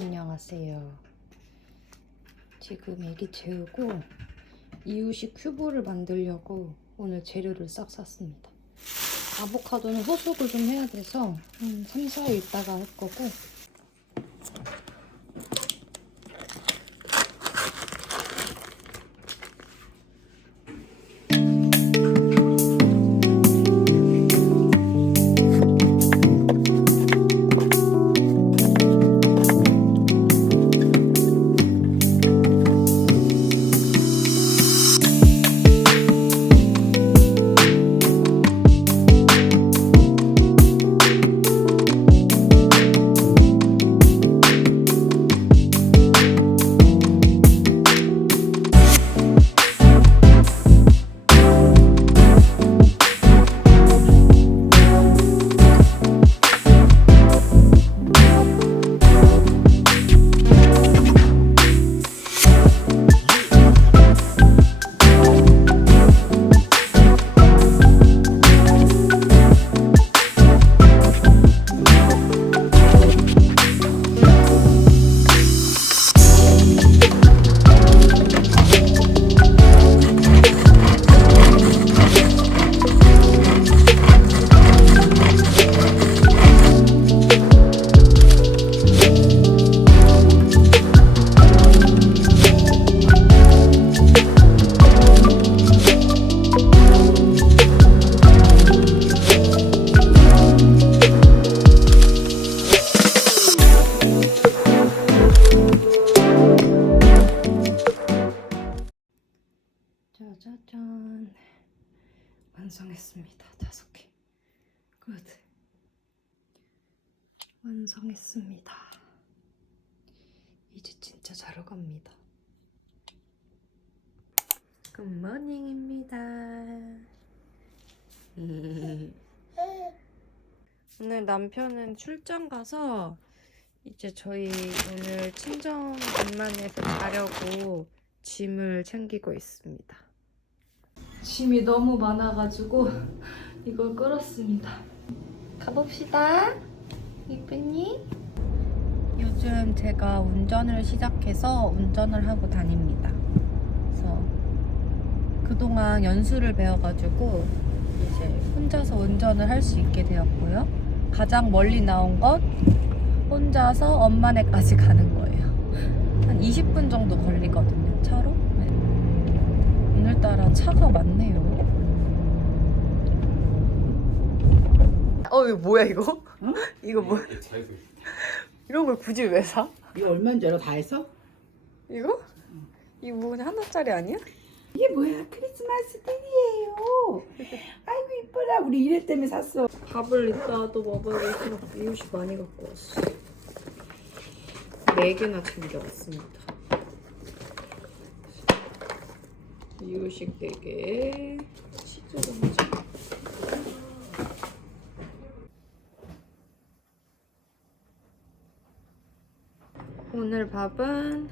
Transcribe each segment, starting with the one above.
안녕하세요. 지금 애기 재우고 이유식 큐브를 만들려고 오늘 재료를 싹 샀습니다. 아보카도는 호숙을 좀 해야 돼서 한 3, 4일 있다가 할 거고 완성했습니다. 이제 진짜 자러 갑니다. 굿모닝입니다. 오늘 남편은 출장 가서 이제 저희 오늘 친정 간만에서 자려고 짐을 챙기고 있습니다. 짐이 너무 많아가지고 이걸 끌었습니다. 가봅시다. 이쁜이. 요즘 제가 운전을 시작해서 운전을 하고 다닙니다. 그래서 그동안 연수를 배워가지고 이제 혼자서 운전을 할 수 있게 되었고요. 가장 멀리 나온 것 혼자서 엄마네까지 가는 거예요. 한 20분 정도 걸리거든요, 차로. 네. 오늘따라 차가 많네요. 어, 이거 뭐야, 이거? 응? 이거 뭐, 이런 걸 굳이 왜 사? 이거 얼마인 줄 알아? 다 해서? 이거? 이거 뭐 그냥 하나짜리 아니야? 이게 뭐야? 크리스마스 띠리예요. 아이고 이뻐라. 우리 이래 때문에 샀어. 밥을 이따 또 먹어야겠어. 이웃이 많이 갖고 왔어. 네 개나 챙겨왔습니다. 이유식 네 개, 치즈도 하자. 오늘 밥은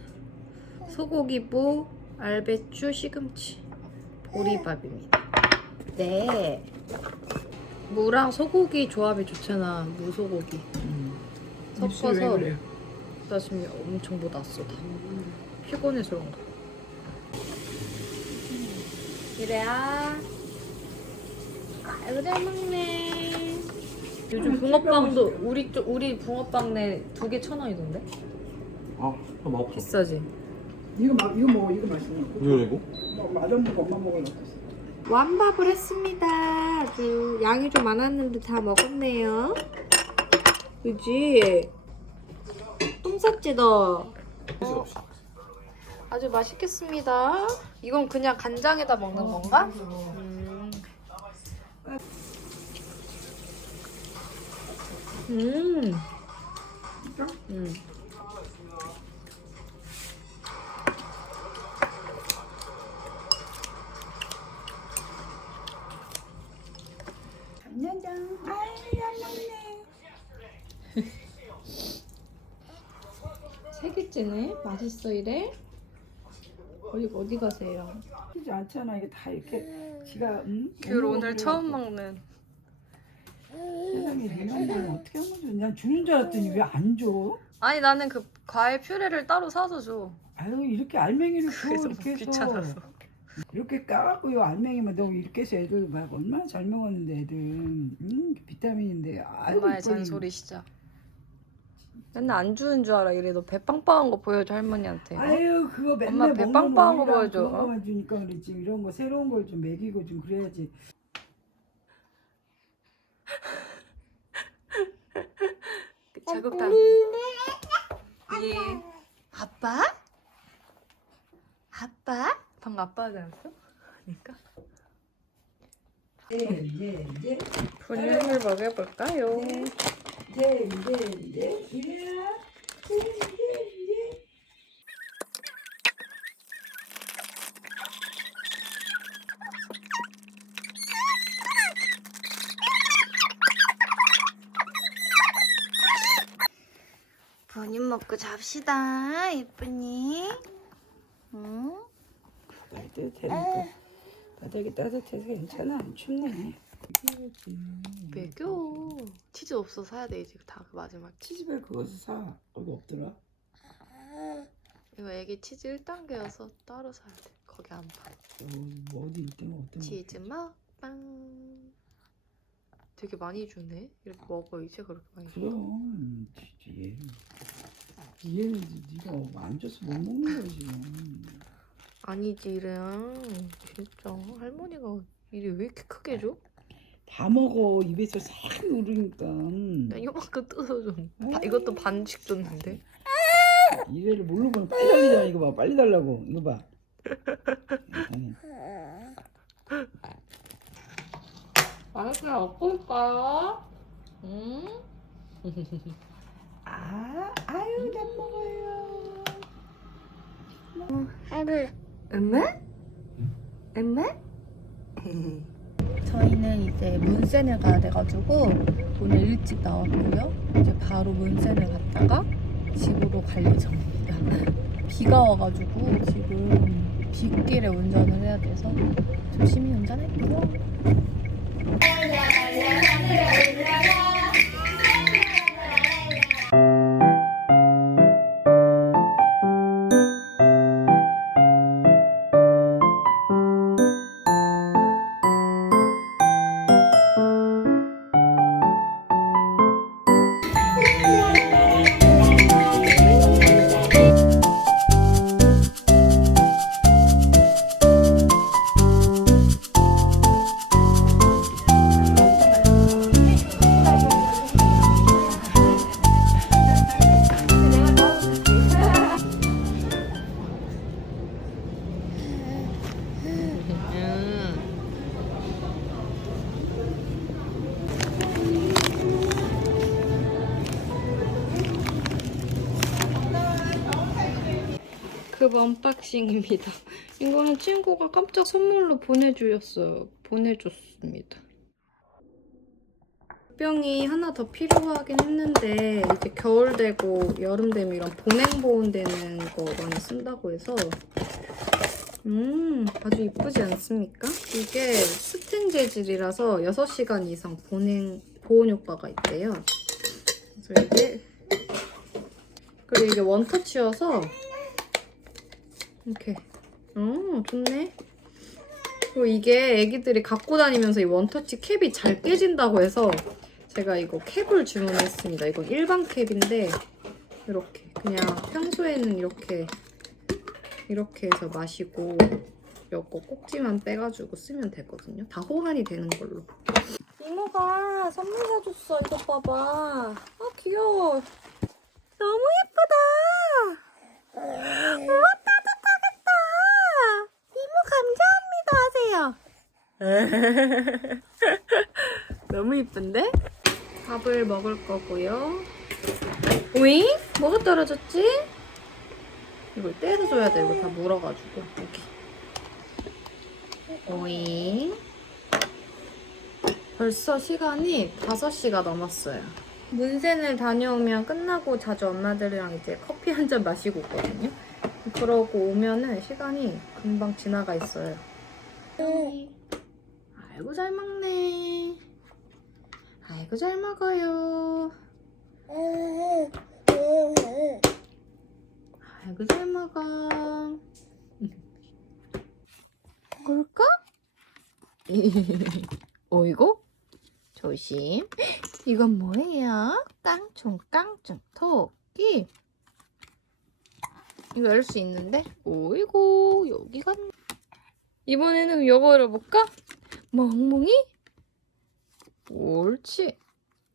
소고기부, 알배추, 시금치, 보리밥입니다. 네. 무랑 소고기 조합이 좋잖아. 무 소고기. 섞어서 입술 왜 그래? 나 지금 엄청 못 왔어 다. 피곤해서 그런가. 이래야. 잘 먹네. 요즘 붕어빵도 우리 쪽 우리 붕어빵네 두 개 천 원이던데? 아, 또 먹어. 비싸지? 이거 막 이거 먹어. 이거 맛있는 거. 이거 이거? 뭐 맛없는 거 엄마 먹으려고 했어. 완밥을 했습니다. 아주 양이 좀 많았는데 다 먹었네요. 그지? 똥 쌌지 너? 아주 맛있겠습니다. 이건 그냥 간장에다 먹는 건가? 음. 음. 음. 간장장. 아이 안 먹네. 세 개째네. 맛있어 이래? 어디 어디 가세요? 하지 않잖아. 이게 다 이렇게 지가 응? 귤 오늘 처음 먹는. 세상에 이런 걸 어떻게 한 거지? 난 주는 줄 알았더니 왜 안 줘? 아니 나는 그 과일 퓨레를 따로 사서 줘. 아유 이렇게 알맹이를 줘 그래서 이렇게 해서 귀찮아서. 이렇게 까갖고 요 알맹이만 넣고 이렇게 해서 애들 막 얼마나 잘 먹었는데 애들 음 비타민인데 아유 엄마의 이뻐, 잔소리 시작. 맨날 안 주는 줄 알아. 이래 너 배 빵빵한 거 보여줘 할머니한테. 어? 아유 그거 엄마 맨날 배 먹는 빵빵한 거 보여줘, 그런 어? 거만 주니까 그랬지 이런 거 새로운 걸 좀 먹이고 좀 그래야지 그 자극당. 예. 아빠? 아빠? 방금 아빠 하지 않았어? 그러니까. 이제 이제 이제 분유를 먹여볼까요? 이 분유 먹고 잡시다, 예쁘니. 응? 따뜻하니까 바닥이 따뜻해서 괜찮아 안 춥네 배교. 치즈 없어 사야 돼 이제 다 그 마지막. 치즈볼 그것을 사 거기 없더라 이거 애기 치즈 1단계여서 따로 사야 돼. 거기 안 파. 어, 뭐 어디 있던 거 어떤 거 치즈 먹방. 되게 많이 주네. 이렇게 먹어 이제 그렇게 많이 줘. 그럼 진짜 얘는 얘는 네가 안 줘서 못 먹는 거지 아니지 이래야 진짜 할머니가 일이 왜 이렇게 크게 줘? 다 먹어 입에서 싹 누르니까 나 이만큼 뜯어 좀. 다- 이것도 반씩 줬는데. 이래를 모르고 빨리 달리잖아 이거 봐 빨리 달라고 이거 봐 아니, 맛있게 먹고 있어요. 응? 아 아유 난 먹어요 엄마? 엄마? 저희는 이제 문센을 가야 돼가지고 오늘 일찍 나왔고요. 이제 바로 문센을 갔다가 집으로 갈 예정입니다. 비가 와가지고 지금 빗길에 운전을 해야 돼서 조심히 운전할게요. 언박싱입니다. 이거는 친구가 깜짝 선물로 보내주셨어요. 보내줬습니다. 병이 하나 더 필요하긴 했는데 이제 겨울 되고 여름 되면 이런 보냉 보온 되는 거 많이 쓴다고 해서 음 아주 이쁘지 않습니까? 이게 스텐 재질이라서 6시간 이상 보냉 보온 효과가 있대요. 그래서 이게 그리고 이게 원터치여서 이렇게. 어 좋네. 그리고 이게 애기들이 갖고 다니면서 이 원터치 캡이 잘 깨진다고 해서 제가 이거 캡을 주문했습니다. 이건 일반 캡인데 이렇게 그냥 평소에는 이렇게 이렇게 해서 마시고 요거 꼭지만 빼가지고 쓰면 되거든요. 다 호환이 되는 걸로. 이모가 선물 사줬어 이거 봐봐. 아 귀여워. 너무 예쁘다. 하세요. 너무 이쁜데? 밥을 먹을 거고요. 오잉? 뭐가 떨어졌지? 이걸 떼서 줘야 돼. 이거 다 물어가지고 여기. 오잉? 벌써 시간이 5시가 넘었어요. 문센을 다녀오면 끝나고 자주 엄마들이랑 이제 커피 한 잔 마시고 있거든요. 그러고 오면은 시간이 금방 지나가 있어요. 아이고 잘 먹네. 아이고 잘 먹어요. 아이고 잘 먹어. 꿀까? 어이구 조심. 이건 뭐예요? 깡총 깡총 토끼. 이거 열 수 있는데? 오이고 여기가 이번에는 이거 열어볼까? 멍멍이? 옳지.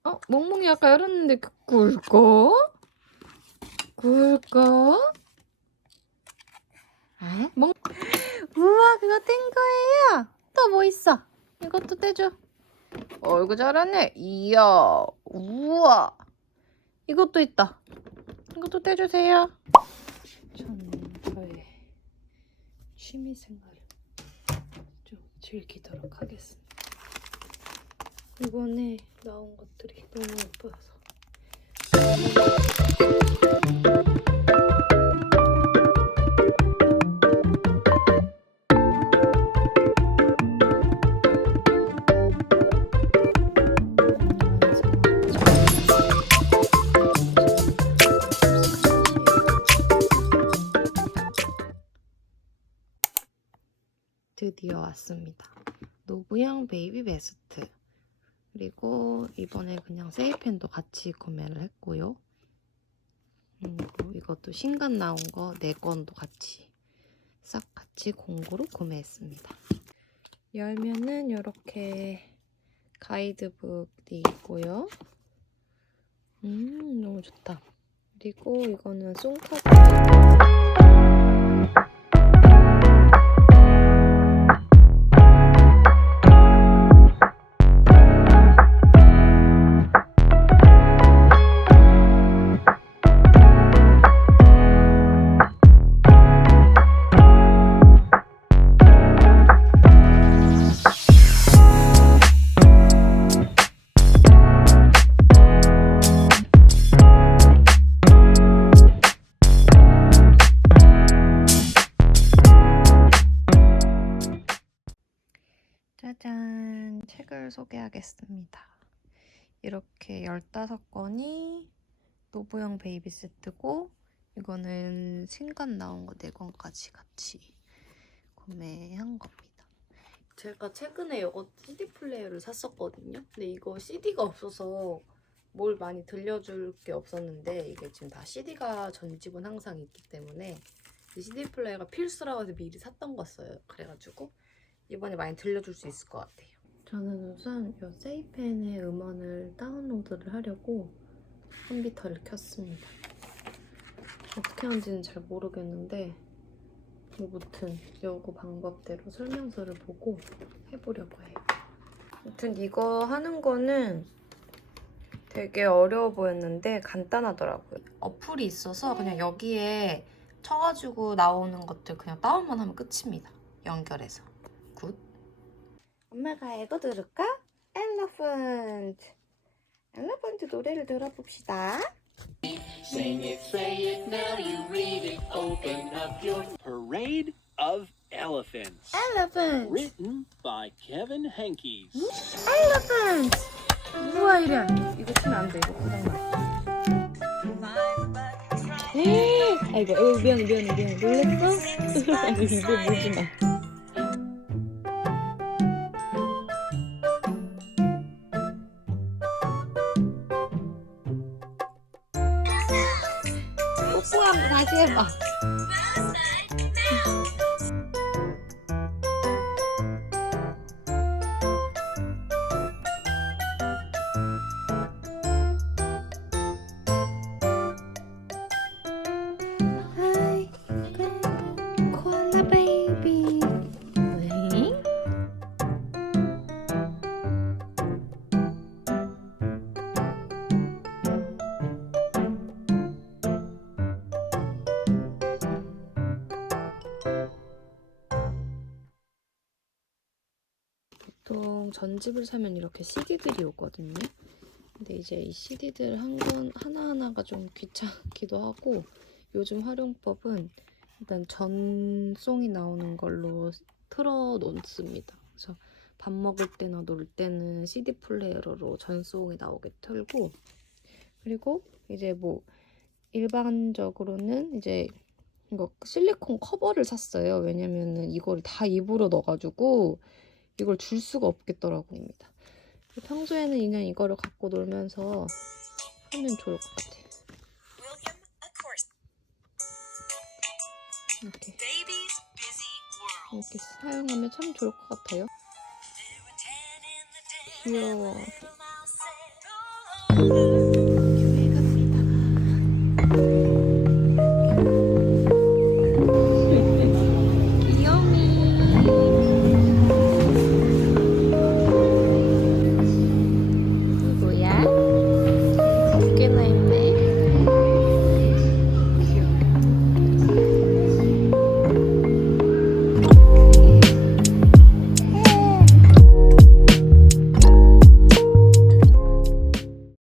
어 멍멍이 아까 열었는데 그 꿀까? 꿀까? 아, 멍 우와 그거 뗀 거예요. 또 뭐 있어? 이것도 떼줘. 어이구 잘하네. 이야 우와 이것도 있다. 이것도 떼주세요. 저는 저의 취미 생활을 좀 즐기도록 하겠습니다. 이번에 나온 것들이 너무 예뻐서. 같이 구매를 했고요. 그리고 이것도 신간 나온 거 4건도 같이 싹 같이 공구로 구매했습니다. 열면은 이렇게 가이드북이 있고요. 음, 너무 좋다. 그리고 이거는 송카드. 소개하겠습니다. 이렇게 15권이 노브형 베이비 세트고 이거는 신간 나온 거 4권까지 같이 구매한 겁니다. 제가 최근에 이거 CD 플레이어를 샀었거든요. 근데 이거 CD가 없어서 뭘 많이 들려줄 게 없었는데 이게 지금 다 CD가 전집은 항상 있기 때문에 이 CD 플레이어가 필수라고 해서 미리 샀던 거였어요. 그래가지고 이번에 많이 들려줄 수 있을 것 같아요. 저는 우선 이 세이펜의 음원을 다운로드를 하려고 컴퓨터를 켰습니다. 어떻게 하는지는 잘 모르겠는데 뭐 무튼 요거 방법대로 설명서를 보고 해보려고 해요. 무튼 이거 하는 거는 되게 어려워 보였는데 간단하더라고요. 어플이 있어서 그냥 여기에 쳐가지고 나오는 것들 그냥 다운만 하면 끝입니다. 연결해서. 굿. 엄마가 이거 들을까? 엘러펀트. 엘러펀트 노래를 들어봅시다. Sing it, say it, now you read it. Open up your Parade of Elephants. 엘러펀트. Written by Kevin Henkes. 엘러펀트. 우와 이래. 이거 치면 안 돼. 이거 고장나. 아이고, 아이고 미안해 미안해 미안해 놀랬어? 아니 이거 물지 마. 뽀뽀 한번 다 전집을 사면 이렇게 CD들이 오거든요. 근데 이제 이 CD들 한 권 하나하나가 좀 귀찮기도 하고 요즘 활용법은 일단 전송이 나오는 걸로 틀어 놓습니다. 그래서 밥 먹을 때나 놀 때는 CD 플레이어로 전송이 나오게 틀고 그리고 이제 뭐 일반적으로는 이제 이거 실리콘 커버를 샀어요. 왜냐면은 이거를 다 입으로 넣어가지고 이걸 줄 수가 없겠더라고요. 평소에는 그냥 이거를 갖고 놀면서 하면 좋을 것 같아요. 이렇게. 이렇게 사용하면 참 좋을 것 같아요. 귀여워.